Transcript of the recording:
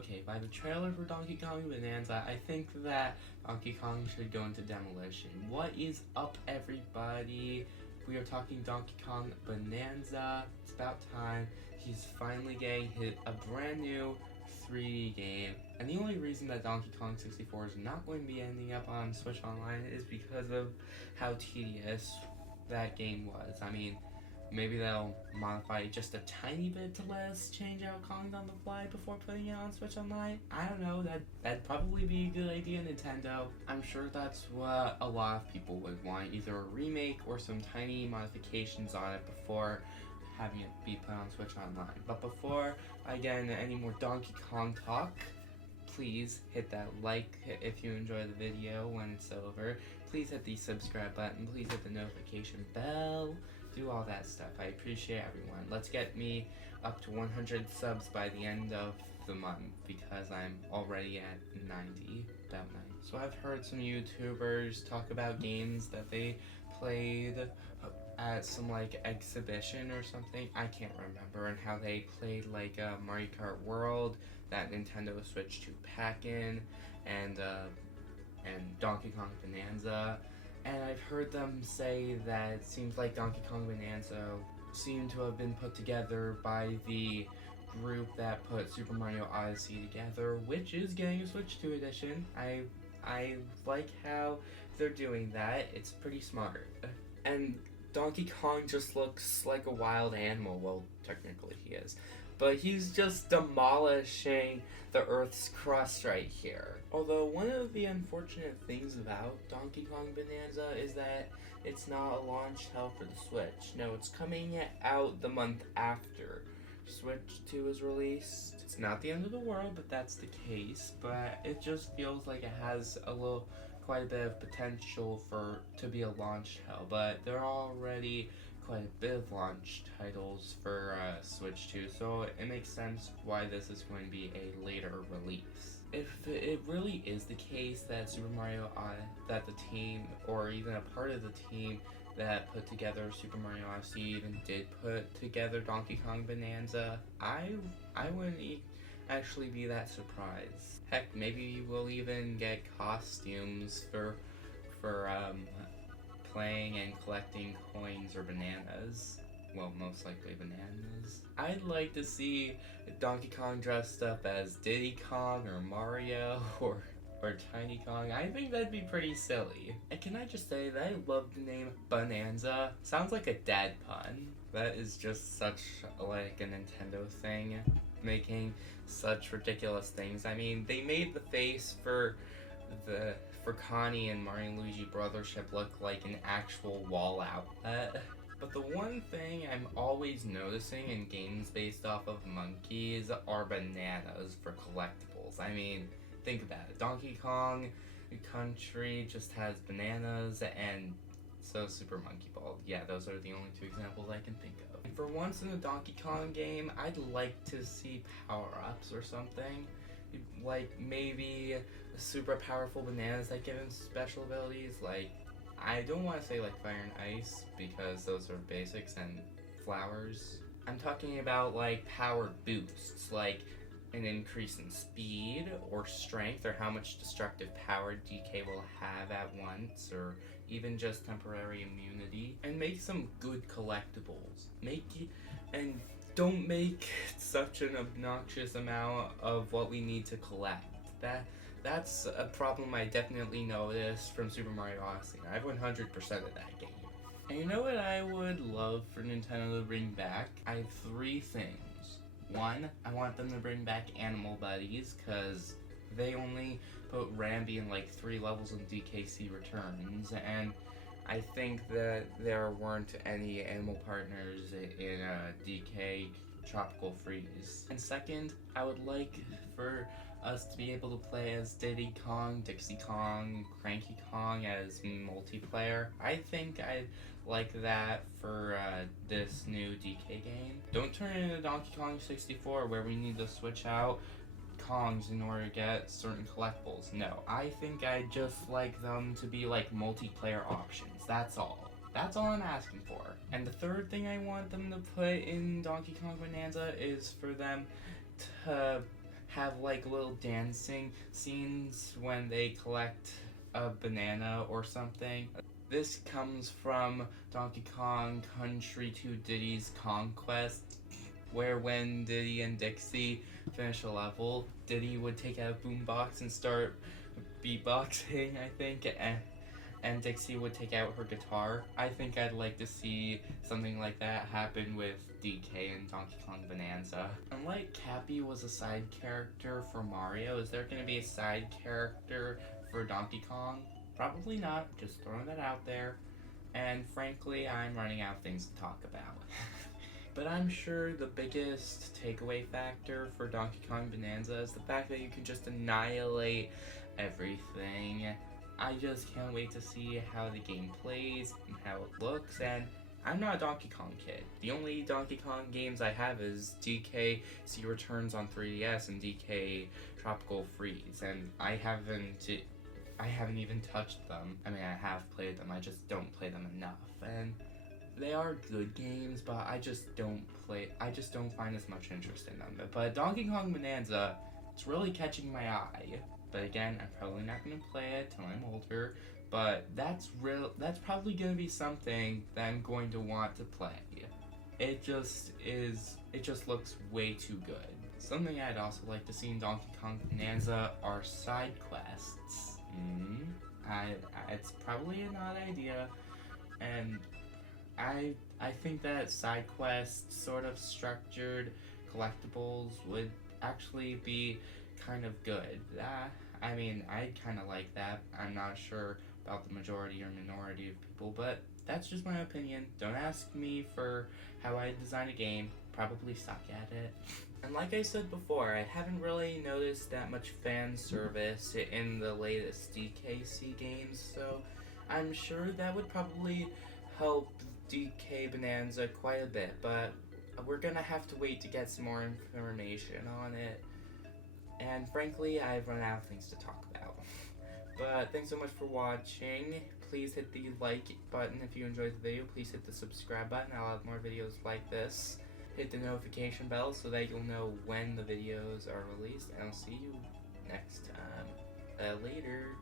Okay, by the trailer for Donkey Kong Bonanza, I think that Donkey Kong should go into demolition. What is up, everybody? We are talking Donkey Kong Bonanza. It's about time. He's finally getting a brand new 3D game. And the only reason that Donkey Kong 64 is not going to be ending up on Switch Online is because of how tedious that game was. I mean, maybe they'll modify it just a tiny bit to let us change out Kong on the fly before putting it on Switch Online. I don't know, that'd probably be a good idea, Nintendo. I'm sure that's what a lot of people would want, either a remake or some tiny modifications on it before having it be put on Switch Online. But before I get into any more Donkey Kong talk, please hit that like if you enjoy the video when it's over. Please hit the subscribe button, please hit the notification bell. Do all that stuff. I appreciate everyone. Let's get me up to 100 subs by the end of the month because I'm already at 90, about 90. So I've heard some YouTubers talk about games that they played at some like exhibition or something. I can't remember, and how they played like Mario Kart World that Nintendo switched to Pac-In and Donkey Kong Bonanza. And I've heard them say that it seems like Donkey Kong Bananza seemed to have been put together by the group that put Super Mario Odyssey together, which is getting a Switch 2 edition. I like how they're doing that. It's pretty smart. And Donkey Kong just looks like a wild animal. Well, technically he is. But he's just demolishing the Earth's crust right here. Although one of the unfortunate things about Donkey Kong Bonanza is that it's not a launch title for the Switch. No, it's coming out the month after Switch 2 is released. It's not the end of the world, but that's the case. But it just feels like it has quite a bit of potential to be a launch title. But there are already quite a bit of launch titles for Switch 2, so it makes sense why this is going to be a later release. If it really is the case that Super Mario that the team, or even a part of the team that put together Super Mario Odyssey even did put together Donkey Kong Bonanza, I wouldn't actually be that surprised. Heck, maybe we'll even get costumes for playing and collecting coins or bananas. Well, most likely bananas. I'd like to see Donkey Kong dressed up as Diddy Kong or Mario or Tiny Kong. I think that'd be pretty silly. And can I just say that I love the name Bonanza? Sounds like a dad pun. That is just such like a Nintendo thing, making such ridiculous things. I mean, they made the face for Connie and Mario and Luigi Brothership look like an actual wall outlet. But the one thing I'm always noticing in games based off of monkeys are bananas for collectibles. I mean, think about it. Donkey Kong Country just has bananas, and so Super Monkey Ball. Yeah, those are the only two examples I can think of. And for once in a Donkey Kong game, I'd like to see power-ups or something. Like maybe super powerful bananas that give him special abilities. Like, I don't want to say like fire and ice because those are basics, and flowers. I'm talking about like power boosts, like an increase in speed or strength, or how much destructive power DK will have at once, or even just temporary immunity. And make some good collectibles. And don't make such an obnoxious amount of what we need to collect. That's a problem I definitely noticed from Super Mario Odyssey. I have 100% of that game. And you know what I would love for Nintendo to bring back? I have 3 things. 1, I want them to bring back Animal Buddies, because they only put Rambi in like 3 levels in DKC Returns, and I think that there weren't any animal partners in DK Tropical Freeze. And second, I would like for us to be able to play as Diddy Kong, Dixie Kong, Cranky Kong as multiplayer. I think I'd like that for this new DK game. Don't turn it into Donkey Kong 64 where we need to switch out Kongs in order to get certain collectibles. No, I think I'd just like them to be like multiplayer options. That's all. That's all I'm asking for. And the third thing I want them to put in Donkey Kong Bonanza is for them to have like little dancing scenes when they collect a banana or something. This comes from Donkey Kong Country 2 Diddy's Conquest, where when Diddy and Dixie finish a level, Diddy would take out a boombox and start beatboxing, I think, and Dixie would take out her guitar. I think I'd like to see something like that happen with DK and Donkey Kong Bananza. Unlike Cappy was a side character for Mario, is there going to be a side character for Donkey Kong? Probably not, just throwing that out there. And frankly, I'm running out of things to talk about. But I'm sure the biggest takeaway factor for Donkey Kong Bananza is the fact that you can just annihilate everything. I just can't wait to see how the game plays and how it looks, and I'm not a Donkey Kong kid. The only Donkey Kong games I have is DK Sea Returns on 3DS and DK Tropical Freeze, and I haven't even touched them. I mean, I have played them, I just don't play them enough, and they are good games, but I just don't find as much interest in them. But Donkey Kong Bonanza, it's really catching my eye. But again, I'm probably not going to play it till I'm older, but that's probably going to be something that I'm going to want to play. It just looks way too good. Something I'd also like to see in Donkey Kong Bonanza are side quests. It's probably an odd idea, and I think that side quests, sort of structured collectibles, would actually be kind of good. I mean, I kind of like that. I'm not sure about the majority or minority of people, but that's just my opinion. Don't ask me for how I design a game. Probably suck at it. And like I said before, I haven't really noticed that much fan service in the latest DKC games, so I'm sure that would probably help DK Bonanza quite a bit, but we're gonna have to wait to get some more information on it. And frankly, I've run out of things to talk about. But thanks so much for watching. Please hit the like button if you enjoyed the video. Please hit the subscribe button. I'll have more videos like this. Hit the notification bell so that you'll know when the videos are released. And I'll see you next time. Later.